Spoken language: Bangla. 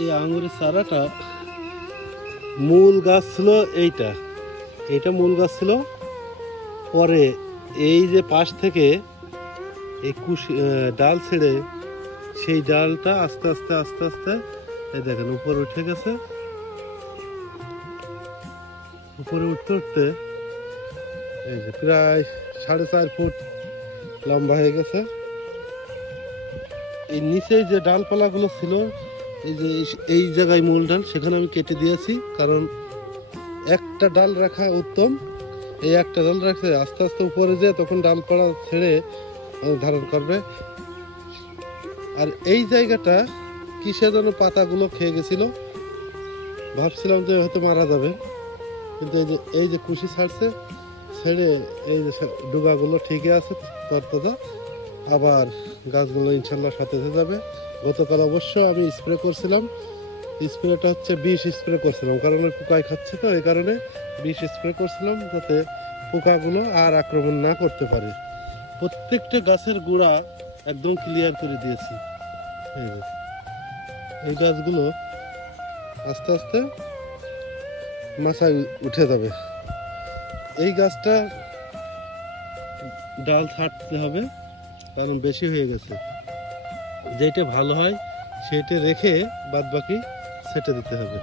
এই আঙুরের চারাটা মূল গাছ ছিল এইটা, এইটা মূল গাছ ছিল। পরে এই যে পাশ থেকে এই ডাল ছেড়ে সেই ডালটা আস্তে আস্তে আস্তে আস্তে এই দেখেন উপরে উঠে গেছে। উপরে উঠতে উঠতে এই যে প্রায় 4.5 ফুট লম্বা হয়ে গেছে। এই নিচে যে ডালপালাগুলো ছিল, এই যে এই জায়গায় মূল ডাল, সেখানে আমি কেটে দিয়েছি, কারণ একটা ডাল রাখা উত্তম। এই একটা ডাল রাখছে আস্তে আস্তে উপরে যেয়ে তখন ডালপালা ছেড়ে ধারণ করবে। আর এই জায়গাটা কিসে যেন পাতাগুলো খেয়ে গেছিল, ভাবছিলাম যে হয়তো মারা যাবে, কিন্তু এই যে কুশি ছাড়ছে, ছেড়ে এই যে ডুগাগুলো ঠিকই আছে তরতাজা। আবার গাছগুলো ইনশাল্লাহ সতেজ হয়ে যাবে। গতকাল অবশ্য আমি স্প্রে করছিলাম, স্প্রেটা হচ্ছে বিষ স্প্রে করছিলাম, কারণ ওই পোকায় খাচ্ছে, তো এই কারণে বিষ স্প্রে করছিলাম যাতে পোকাগুলো আর আক্রমণ না করতে পারে। প্রত্যেকটা গাছের গোড়া একদম ক্লিয়ার করে দিয়েছি। এই গাছগুলো আস্তে আস্তে মাথায় উঠে যাবে। এই গাছটা ডাল ছাড়তে হবে, কারণ বেশি হয়ে গেছে। যেটা ভালো হয় সেটা রেখে বাদ বাকি ছেটে দিতে হবে।